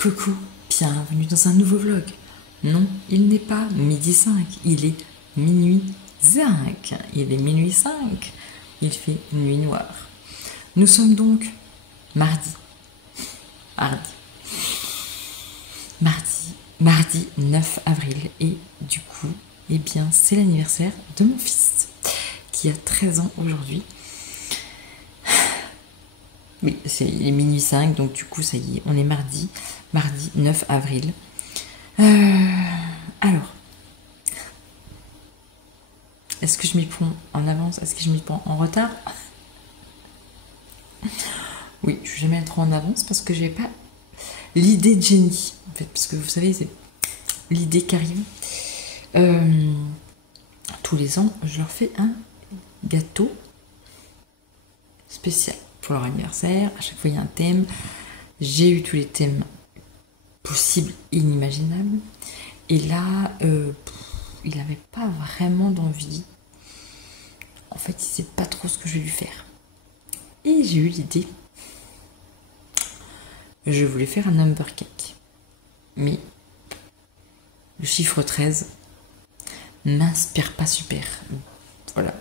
Coucou, bienvenue dans un nouveau vlog. Non, il n'est pas midi 5, il est minuit 5. Il est minuit 5. Il fait nuit noire. Nous sommes donc mardi. Mardi 9 avril. Et du coup, eh bien, c'est l'anniversaire de mon fils qui a 13 ans aujourd'hui. Oui, il est minuit 5, donc du coup, ça y est, on est mardi 9 avril. Alors, est-ce que je m'y prends en avance? Est-ce que je m'y prends en retard? Oui, je ne vais jamais être trop en avance parce que je n'ai pas l'idée de génie, en fait, parce que vous savez, c'est l'idée qui arrive. Tous les ans, je leur fais un gâteau spécial pour leur anniversaire. À chaque fois, il y a un thème. J'ai eu tous les thèmes possibles et inimaginables. Et là, il n'avait pas vraiment d'envie. En fait, il ne sait pas trop ce que je vais lui faire. Et j'ai eu l'idée. Je voulais faire un number cake. Mais le chiffre 13 m'inspire pas super. Voilà.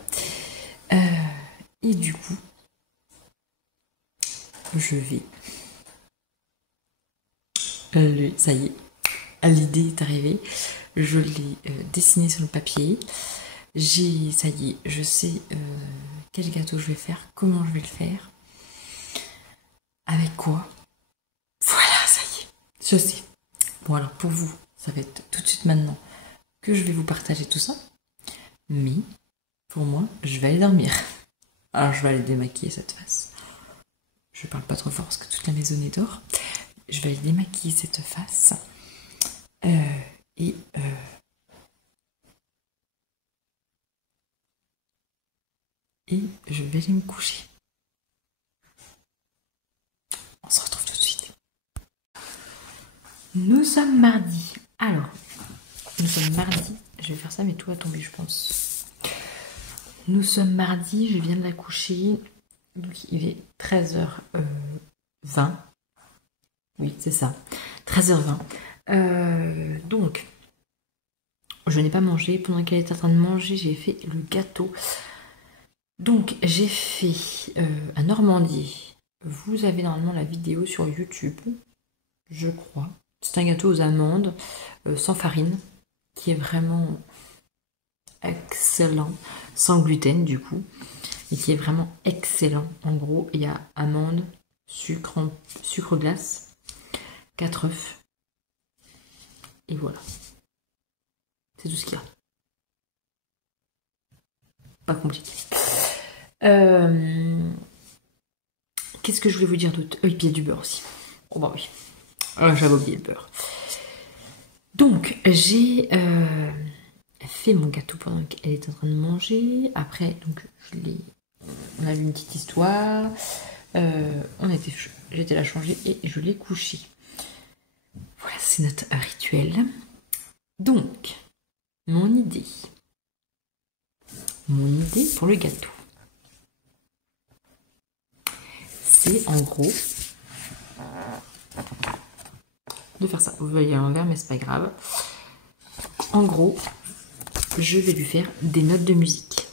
Et du coup, je vais... ça y est, l'idée est arrivée. Je l'ai dessiné sur le papier. Ça y est, je sais quel gâteau je vais faire, comment je vais le faire, avec quoi. Voilà, ça y est, je sais. Bon alors pour vous, ça va être tout de suite maintenant que je vais vous partager tout ça. Mais pour moi, je vais aller dormir. Alors je vais aller démaquiller cette face. Je parle pas trop fort parce que toute la maison est dehors. Je vais aller démaquiller cette face. Et je vais aller me coucher. On se retrouve tout de suite. Nous sommes mardi. Alors, nous sommes mardi. Je vais faire ça, mais tout va tomber, je pense. Nous sommes mardi. Je viens de la coucher. Donc, il est 13h20. Oui, c'est ça. 13h20. Donc, je n'ai pas mangé. Pendant qu'elle était en train de manger, j'ai fait le gâteau. Donc, j'ai fait à Normandie. Vous avez normalement la vidéo sur YouTube, je crois. C'est un gâteau aux amandes, sans farine, qui est vraiment excellent, sans gluten du coup, et qui est vraiment excellent. En gros, il y a amandes, sucre glace, 4 œufs, et voilà. C'est tout ce qu'il y a. Pas compliqué. Qu'est-ce que je voulais vous dire d'autre? Et puis il y a du beurre aussi. Oh bah oui. J'avais oublié le beurre. Donc j'ai fait mon gâteau pendant qu'elle était en train de manger. Après, donc on a eu une petite histoire. J'étais la changer et je l'ai couché. Voilà, c'est notre rituel. Donc, mon idée pour le gâteau, c'est en gros de faire ça. Vous voyez à l'envers, mais c'est pas grave. En gros, je vais lui faire des notes de musique.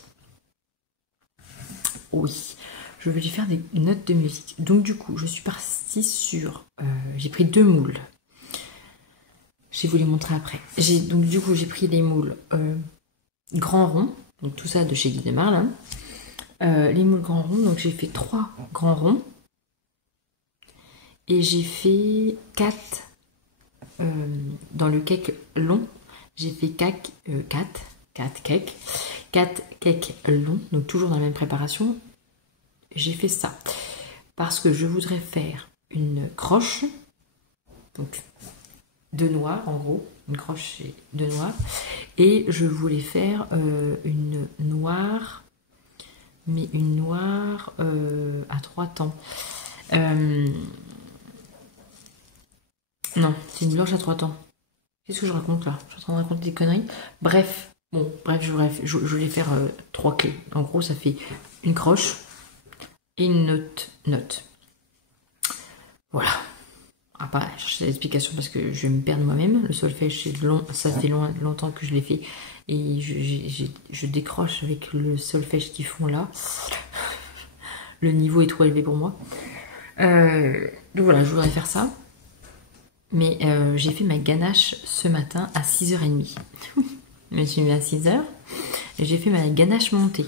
Oui, je vais lui faire des notes de musique. Donc du coup, je suis partie sur... j'ai pris 2 moules. Je vais vous les montrer après. Donc du coup, j'ai pris les moules grands ronds. Donc tout ça de chez Guy Demarle. Les moules grands ronds. Donc j'ai fait 3 grands ronds. Et j'ai fait 4 dans le cake long. J'ai fait 4 cakes longs. Donc toujours dans la même préparation. J'ai fait ça parce que je voudrais faire une croche. Donc de noix en gros. Une croche de noix. Et je voulais faire une noire. Mais une noire à 3 temps. Non, c'est une blanche à 3 temps. Qu'est-ce que je raconte là? Je suis en train de raconter des conneries. Bref, je voulais faire 3 clés. En gros, ça fait une croche et une note. Voilà. Ah, pas chercher l'explication parce que je vais me perdre moi-même. Le solfège, c'est long, ça fait longtemps que je l'ai fait. Et je décroche avec le solfège qu'ils font là. Le niveau est trop élevé pour moi. Donc voilà, je voudrais faire ça. Mais j'ai fait ma ganache ce matin à 6h30. Je me suis mis à 6h. Et j'ai fait ma ganache montée.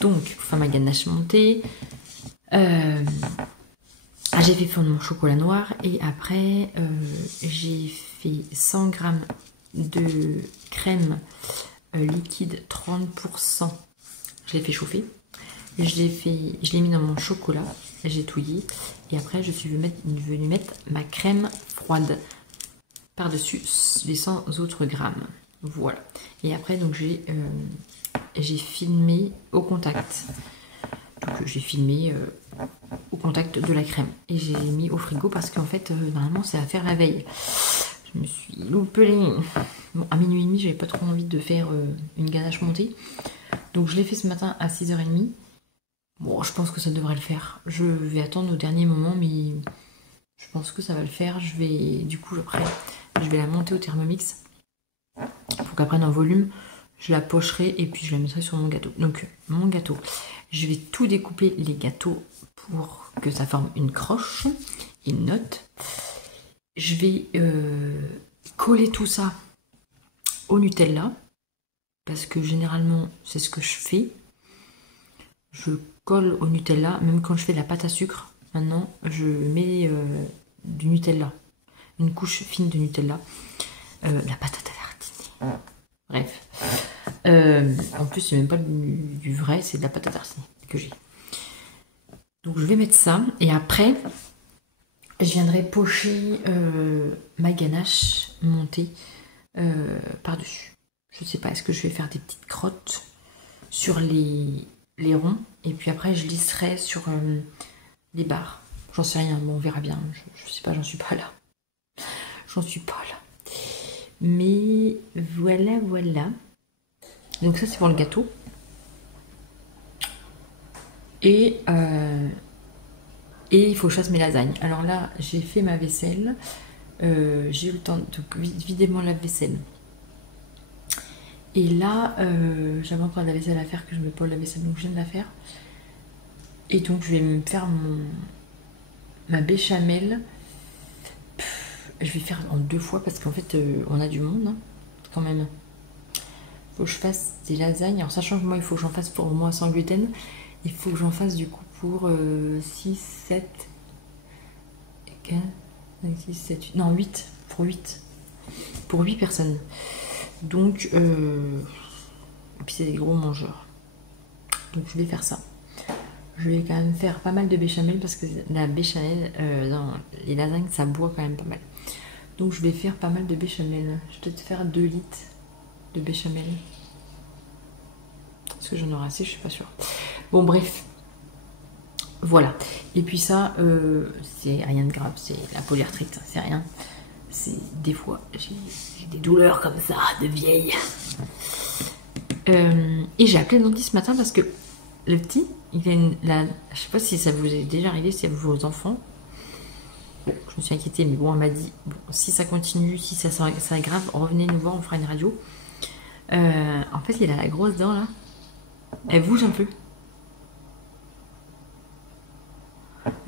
Donc, pour faire ma ganache montée, j'ai fait fondre mon chocolat noir. Et après, j'ai fait 100 g de crème liquide 30%. Je l'ai fait chauffer. Je l'ai mis dans mon chocolat. J'ai touillé. Et après, je suis venue mettre ma crème froide par-dessus les 100 autres grammes. Voilà. Et après, donc j'ai filmé au contact. Donc j'ai filmé au contact de la crème. Et j'ai mis au frigo parce qu'en fait, normalement, c'est à faire la veille. Je me suis loupée. Bon, à minuit et demi, j'avais pas trop envie de faire une ganache montée. Donc je l'ai fait ce matin à 6h30. Bon, je pense que ça devrait le faire. Je vais attendre au dernier moment, mais je pense que ça va le faire. Je vais, du coup, après, je vais la monter au Thermomix pour qu'elle prenne un volume. Je la pocherai et puis je la mettrai sur mon gâteau. Donc, mon gâteau, je vais tout découper les gâteaux pour que ça forme une croche, une note. Je vais coller tout ça au Nutella parce que généralement, c'est ce que je fais. Je colle au Nutella, même quand je fais de la pâte à sucre. Maintenant, je mets du Nutella, une couche fine de Nutella, la pâte à tartiner. Bref. En plus, c'est même pas du vrai, c'est de la pâte à tartiner que j'ai. Donc, je vais mettre ça. Et après, je viendrai pocher ma ganache montée par-dessus. Je sais pas, est-ce que je vais faire des petites crottes sur les ronds. Et puis après, je lisserai sur les barres. J'en sais rien, bon, on verra bien. Je sais pas, j'en suis pas là. J'en suis pas là. Mais voilà, voilà. Donc ça, c'est pour le gâteau. Et il faut que je fasse mes lasagnes. Alors là, j'ai fait ma vaisselle. J'ai eu le temps de vider mon lave-vaisselle. Et là, j'avais encore de la vaisselle à faire, que je mets pas la vaisselle, donc je viens de la faire. Et donc, je vais me faire ma béchamel. Je vais faire en 2 fois parce qu'en fait, on a du monde, hein, quand même. Faut que je fasse des lasagnes. Alors, sachant que moi, il faut que j'en fasse pour moi sans gluten. Il faut que j'en fasse du coup pour 6, 7, 15, 6, 7, 8. Non, 8. Pour 8. Pour 8 personnes. Donc, et puis c'est des gros mangeurs. Donc, je vais faire ça. Je vais quand même faire pas mal de béchamel parce que la béchamel dans les lasagnes, ça boit quand même pas mal. Donc, je vais faire pas mal de béchamel. Je vais peut-être faire 2 litres de béchamel. Est-ce que j'en aurai assez? Je suis pas sûre. Bon, bref. Voilà. Et puis ça, c'est rien de grave. C'est la polyarthrite. C'est rien. C'est des fois, j'ai des douleurs comme ça, de vieille. Et j'ai appelé le dentiste ce matin parce que le petit, il a je sais pas si ça vous est déjà arrivé, si vos enfants. Bon, je me suis inquiétée, mais bon, elle m'a dit, bon, si ça continue, si ça grave, revenez nous voir, on fera une radio. En fait, il a la grosse dent là. Elle bouge un peu.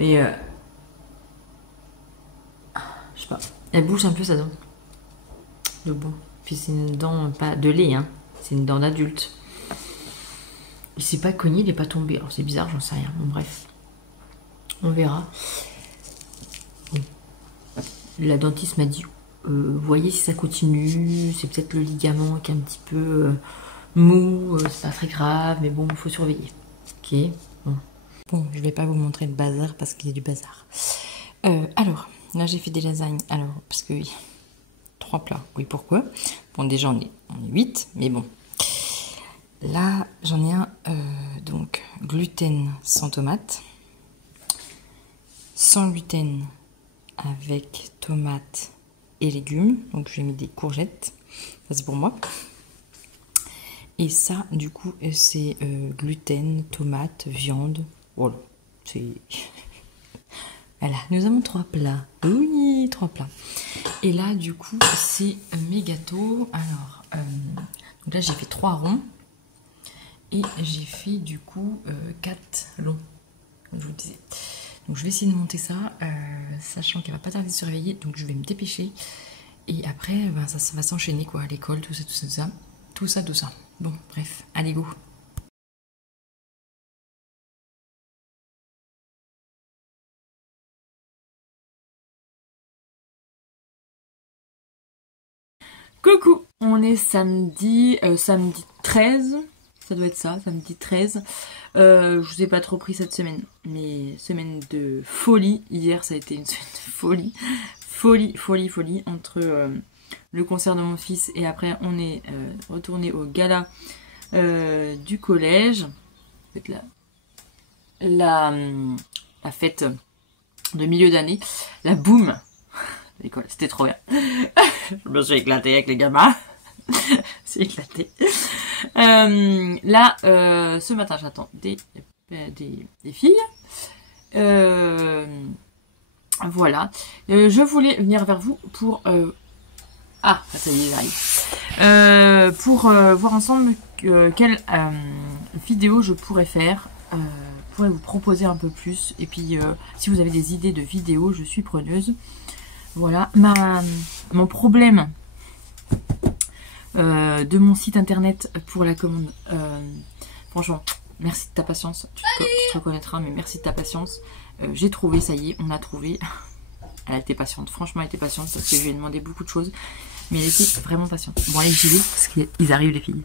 Mais je sais pas. Elle bouge un peu sa dent. Donc bon. Puis c'est une dent pas de lait, hein. C'est une dent d'adulte. Il s'est pas cogné, il n'est pas tombé. Alors c'est bizarre, j'en sais rien. Bon, bref. On verra. La dentiste m'a dit, voyez si ça continue. C'est peut-être le ligament qui est un petit peu mou. C'est pas très grave, mais bon, il faut surveiller. Ok. Bon, je vais pas vous montrer le bazar parce qu'il y a du bazar. Alors, là j'ai fait des lasagnes. Alors, parce que oui, 3 plats. Oui, pourquoi? Bon, déjà on est 8, mais bon. Là, j'en ai un, donc, gluten sans tomate. Sans gluten avec tomates et légumes. Donc, j'ai mis des courgettes. Ça, c'est pour moi. Et ça, du coup, c'est gluten, tomate, viande. Voilà. C'est Voilà, nous avons 3 plats. Oui, 3 plats. Et là, du coup, c'est mes gâteaux. Alors, donc là, j'ai fait 3 ronds. Et j'ai fait, du coup, 4 longs, comme je vous disais. Donc, je vais essayer de monter ça, sachant qu'elle va pas tarder de se réveiller. Donc, je vais me dépêcher. Et après, ben, ça va s'enchaîner, quoi. À l'école, tout ça, tout ça, tout ça. Tout ça, tout ça. Bon, bref, allez, go. Coucou, on est samedi 13, ça doit être ça, samedi 13. Je vous ai pas trop pris cette semaine, mais semaine de folie. Hier, ça a été une semaine de folie. Folie, entre le concert de mon fils et après on est retourné au gala du collège. En fait, la fête de milieu d'année, la boum. C'était trop bien. Je me suis éclatée avec les gamins. C'est éclaté. Là, ce matin, j'attends des filles. Voilà. Je voulais venir vers vous pour... Ah, ça y est, j'arrive. Pour voir ensemble quelle vidéo je pourrais faire. Pourrais vous proposer un peu plus. Et puis, si vous avez des idées de vidéos, je suis preneuse. Voilà, mon problème de mon site internet pour la commande. Franchement, merci de ta patience. Tu te reconnaîtras, mais merci de ta patience. J'ai trouvé, ça y est, on a trouvé. Elle a été patiente, franchement, elle était patiente parce que je lui ai demandé beaucoup de choses. Mais elle était vraiment patiente. Bon, allez, j'y vais parce qu'ils arrivent, les filles.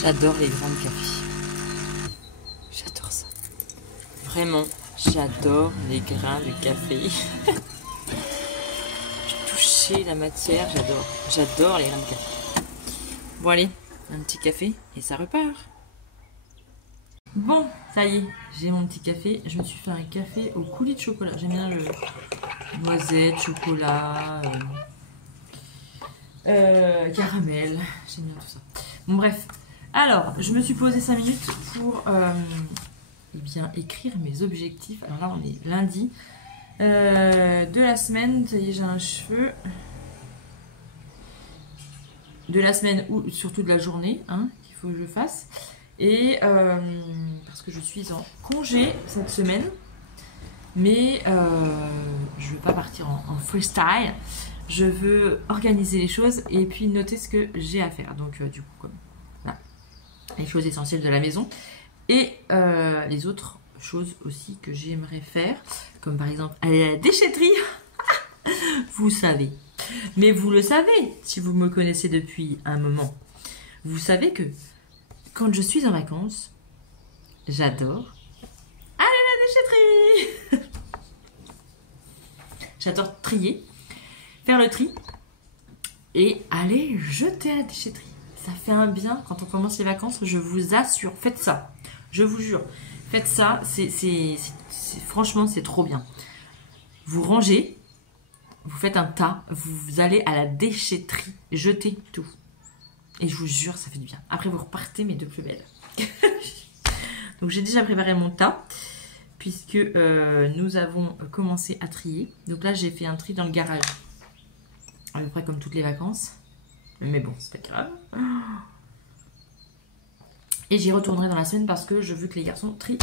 J'adore les grains de café. J'adore ça. Vraiment. J'adore les grains de café. Toucher la matière, j'adore. J'adore les grains de café. Bon allez, un petit café et ça repart. Bon, ça y est, j'ai mon petit café. Je me suis fait un café au coulis de chocolat. J'aime bien le noisette, chocolat, caramel. J'aime bien tout ça. Bon bref, alors je me suis posé 5 minutes pour... eh bien, écrire mes objectifs. Alors là, on est lundi de la semaine. Ça y est, j'ai un cheveu. De la semaine ou surtout de la journée, hein, qu'il faut que je fasse. Et parce que je suis en congé cette semaine. Mais je ne veux pas partir en freestyle. Je veux organiser les choses et puis noter ce que j'ai à faire. Donc, du coup, comme là, les choses essentielles de la maison. Et les autres choses aussi que j'aimerais faire, comme par exemple aller à la déchetterie. Vous savez, mais vous le savez, si vous me connaissez depuis un moment, vous savez que quand je suis en vacances, j'adore aller à la déchetterie. J'adore trier, faire le tri et aller jeter à la déchetterie. Ça fait un bien quand on commence les vacances, je vous assure, faites ça. Je vous jure, faites ça, franchement, c'est trop bien. Vous rangez, vous faites un tas, vous allez à la déchetterie, jetez tout. Et je vous jure, ça fait du bien. Après, vous repartez, mais de plus belle. Donc, j'ai déjà préparé mon tas, puisque nous avons commencé à trier. Donc là, j'ai fait un tri dans le garage, à peu près comme toutes les vacances. Mais bon, c'est pas grave. Et j'y retournerai dans la semaine parce que je veux que les garçons trient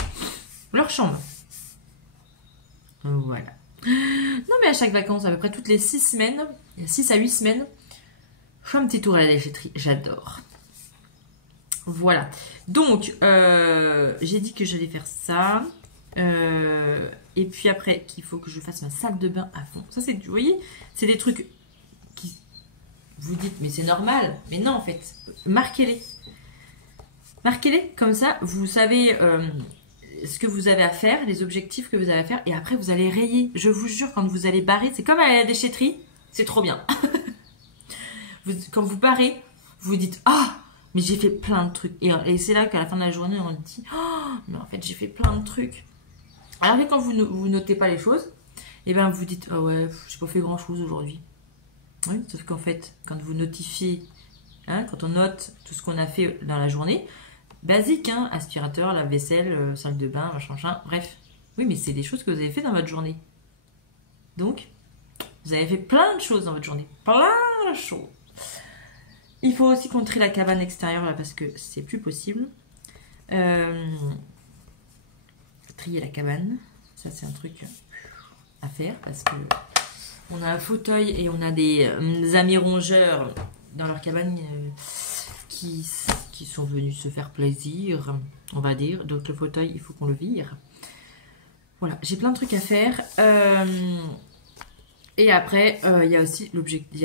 leur chambre. Voilà. Non mais à chaque vacances, à peu près toutes les 6 semaines, 6 à 8 semaines, je fais un petit tour à la déchetterie. J'adore. Voilà. Donc, j'ai dit que j'allais faire ça. Et puis après, qu'il faut que je fasse ma salle de bain à fond. Ça, c'est, vous voyez, c'est des trucs qui... Vous dites, mais c'est normal. Mais non, en fait, marquez-les. Marquez-les, comme ça, vous savez ce que vous avez à faire, les objectifs que vous avez à faire, et après vous allez rayer. Je vous jure, quand vous allez barrer, c'est comme à la déchetterie, c'est trop bien. Quand vous barrez, vous vous dites, ah, mais j'ai fait plein de trucs. Et c'est là qu'à la fin de la journée, on dit, oh, mais en fait, j'ai fait plein de trucs. Alors que quand vous notez pas les choses, et bien vous dites, oh ouais, j'ai pas fait grand chose aujourd'hui. Oui, sauf qu'en fait, quand vous notifiez, hein, quand on note tout ce qu'on a fait dans la journée, basiques, hein, aspirateur, lave-vaisselle, salle de bain, machin, bref. Oui, mais c'est des choses que vous avez fait dans votre journée. Donc, vous avez fait plein de choses dans votre journée. Plein de choses. Il faut aussi qu'on trie la cabane extérieure là parce que c'est plus possible. Trier la cabane, ça c'est un truc à faire parce que on a un fauteuil et on a des amis rongeurs dans leur cabane qui sont venus se faire plaisir, on va dire. Donc le fauteuil, il faut qu'on le vire. Voilà, j'ai plein de trucs à faire. Et après, il y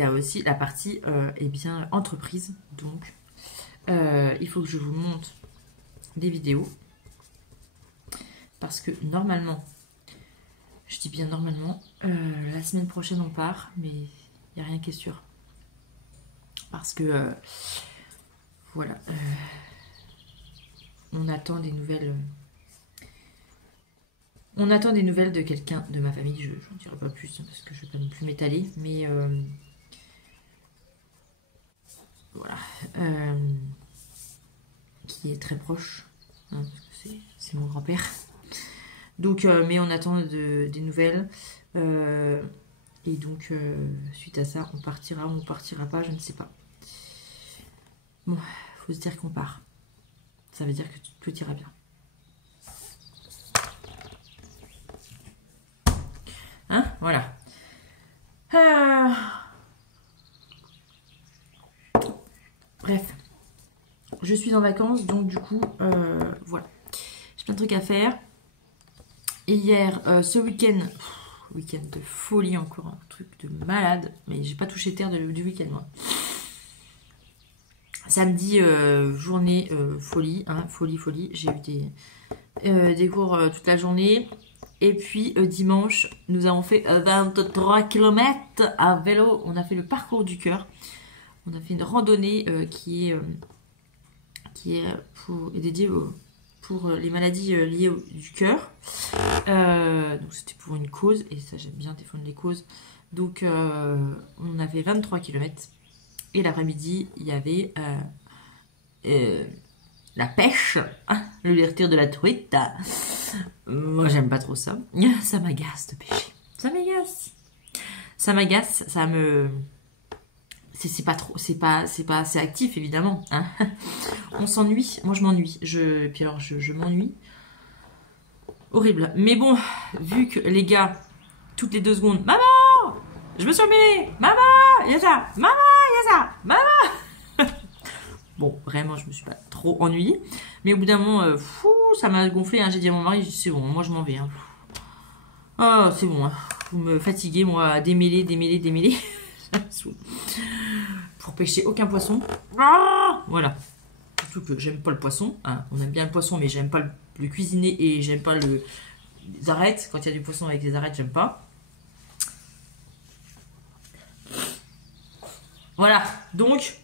a aussi la partie eh bien, entreprise. Donc, il faut que je vous montre des vidéos. Parce que normalement, je dis bien normalement, la semaine prochaine on part, mais il n'y a rien qui est sûr. Parce que, voilà, on attend des nouvelles... On attend des nouvelles de quelqu'un de ma famille, je n'en dirai pas plus parce que je ne vais pas non plus m'étaler, mais voilà, qui est très proche, hein, c'est mon grand-père. Donc, mais on attend des nouvelles, et donc suite à ça, on partira ou on partira pas, je ne sais pas. Bon, faut se dire qu'on part, ça veut dire que tout ira bien. Hein, voilà. Bref, je suis en vacances, donc du coup, voilà. J'ai plein de trucs à faire. Et hier, ce week-end de folie encore, un truc de malade. Mais j'ai pas touché terre du week-end, moi. Samedi, journée folie, hein, folie. J'ai eu des cours toute la journée. Et puis dimanche, nous avons fait 23 km à vélo. On a fait le parcours du cœur. On a fait une randonnée qui est dédiée pour les maladies liées du cœur. Donc c'était pour une cause. Et ça, j'aime bien défendre les causes. Donc on a fait 23 km. Et l'après-midi, il y avait la pêche, hein, le tir de la truite. Moi, j'aime pas trop ça. Ça m'agace de pêcher. Ça m'agace. Ça m'agace. Ça me... C'est pas trop... C'est pas assez actif, évidemment. Hein. On s'ennuie. Moi, je m'ennuie. Puis alors, je m'ennuie. Horrible. Mais bon, vu que les gars, toutes les 2 secondes... Maman, je me suis emmêlée. Maman, il y a ça. Maman, il y a ça. Maman. Bon, vraiment, je me suis pas trop ennuyée. Mais au bout d'un moment, ça m'a gonflé. Hein. J'ai dit à mon mari, c'est bon, moi je m'en vais. Hein. Oh, c'est bon. Hein. Vous me fatiguez, moi, à démêler. Pour pêcher aucun poisson. Ah, voilà. Surtout que j'aime pas le poisson. Hein. On aime bien le poisson, mais j'aime pas le cuisiner et j'aime pas les arêtes. Quand il y a du poisson avec les arêtes, j'aime pas. Voilà. Donc...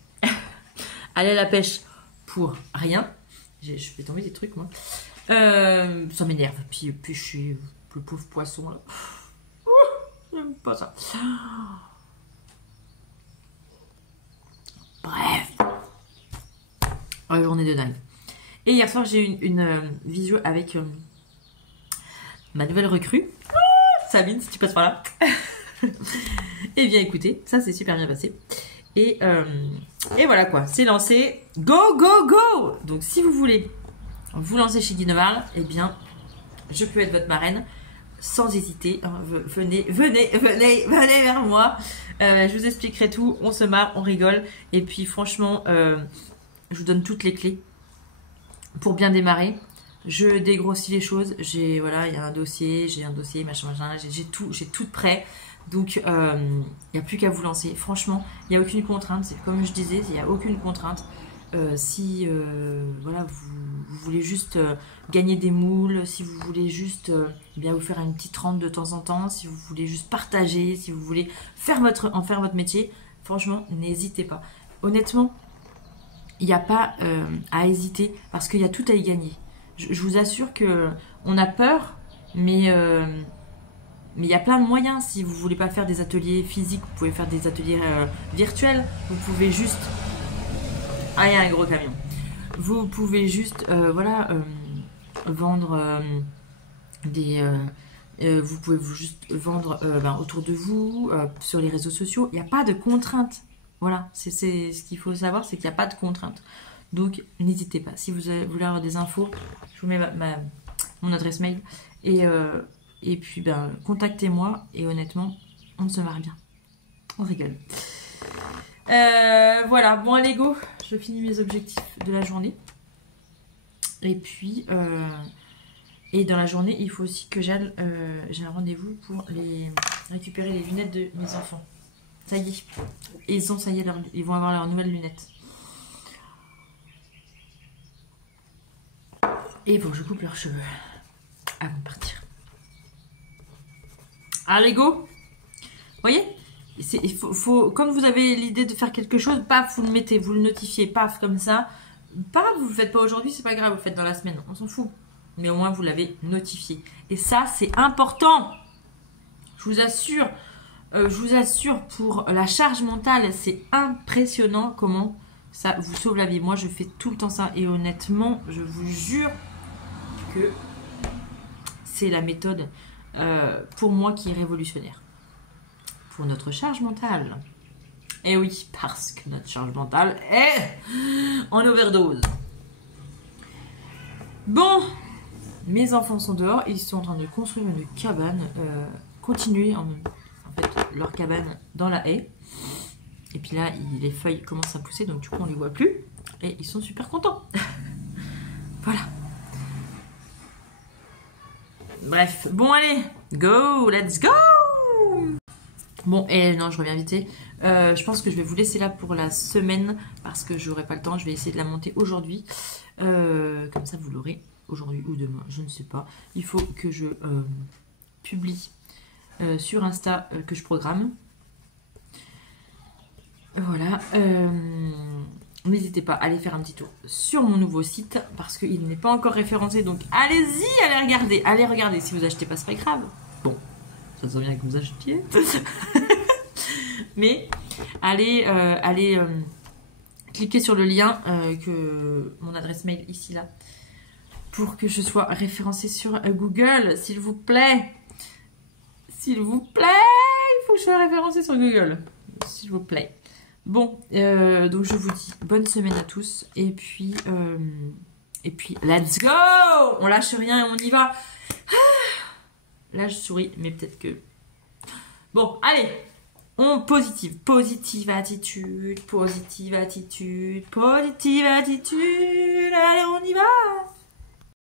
aller à la pêche pour rien. Je fais tomber des trucs, moi. Ça m'énerve. Puis pêcher le pauvre poisson, là. J'aime pas ça. Bref. Oh, journée de dingue. Et hier soir, j'ai eu une visio avec ma nouvelle recrue. Sabine, si tu passes par là. Et bien écoutez, ça s'est super bien passé. Et voilà quoi, c'est lancé. Go, go, go. Donc si vous voulez vous lancer chez Guy Neval, eh bien, je peux être votre marraine sans hésiter. Venez vers moi. Je vous expliquerai tout. On se marre, on rigole. Et puis franchement, je vous donne toutes les clés pour bien démarrer. Je dégrossis les choses. Voilà, il y a un dossier, machin, j'ai tout prêt. Donc, il n'y a plus qu'à vous lancer. Franchement, il n'y a aucune contrainte. C'est comme je disais, il n'y a aucune contrainte. Si voilà, vous voulez juste gagner des moules, si vous voulez juste bien vous faire une petite rente de temps en temps, si vous voulez juste partager, si vous voulez en faire votre métier, franchement, n'hésitez pas. Honnêtement, il n'y a pas à hésiter parce qu'il y a tout à y gagner. Je vous assure qu'on a peur, mais il y a plein de moyens. Si vous ne voulez pas faire des ateliers physiques, vous pouvez faire des ateliers virtuels. Vous pouvez juste... Ah, il y a un gros camion. Vous pouvez juste, voilà, vendre vous pouvez juste vendre autour de vous, sur les réseaux sociaux. Il n'y a pas de contraintes. Voilà, c'est ce qu'il faut savoir, c'est qu'il n'y a pas de contraintes. Donc, n'hésitez pas. Si vous voulez avoir des infos, je vous mets mon adresse mail. Et puis, contactez-moi. Et honnêtement, on se marre bien. On rigole. Voilà, bon allez go, je finis mes objectifs de la journée. Et puis, et dans la journée, il faut aussi que j'ai un rendez-vous pour récupérer les lunettes de mes enfants. Ça y est, ils vont avoir leurs nouvelles lunettes. Et il faut que je coupe leurs cheveux avant de partir. Allez go, vous voyez? Quand vous avez l'idée de faire quelque chose, paf, vous le mettez, vous le notifiez, paf, comme ça. Paf, vous le faites pas aujourd'hui, c'est pas grave, vous le faites dans la semaine, on s'en fout. Mais au moins, vous l'avez notifié. Et ça, c'est important. Je vous assure, pour la charge mentale, c'est impressionnant comment ça vous sauve la vie. Moi, je fais tout le temps ça. Et honnêtement, je vous jure que c'est la méthode, pour moi, qui est révolutionnaire. Pour notre charge mentale. Et oui, parce que notre charge mentale est en overdose. Bon, mes enfants sont dehors, ils sont en train de construire une cabane, continuer en fait leur cabane dans la haie. Et puis là, les feuilles commencent à pousser, donc du coup on les voit plus. Et ils sont super contents. Voilà. Bref, bon allez, go, let's go. Bon, et non, je reviens vite. Je pense que je vais vous laisser là pour la semaine parce que j'aurai pas le temps. Je vais essayer de la monter aujourd'hui. Comme ça, vous l'aurez aujourd'hui ou demain, je ne sais pas. Il faut que je publie sur Insta, que je programme. Voilà. N'hésitez pas à aller faire un petit tour sur mon nouveau site parce qu'il n'est pas encore référencé. Donc allez-y, allez regarder. Allez regarder. Si vous achetez pas, c'est pas grave. Bon. Ça sent bien que vous achetiez. Mais allez cliquer sur le lien, mon adresse mail ici là, pour que je sois référencée sur Google, s'il vous plaît. S'il vous plaît, il faut que je sois référencée sur Google. S'il vous plaît. Bon, donc je vous dis bonne semaine à tous. Et puis, let's go! On lâche rien et on y va. Là, je souris, mais peut-être que... Bon, allez, positive attitude, allez, on y va.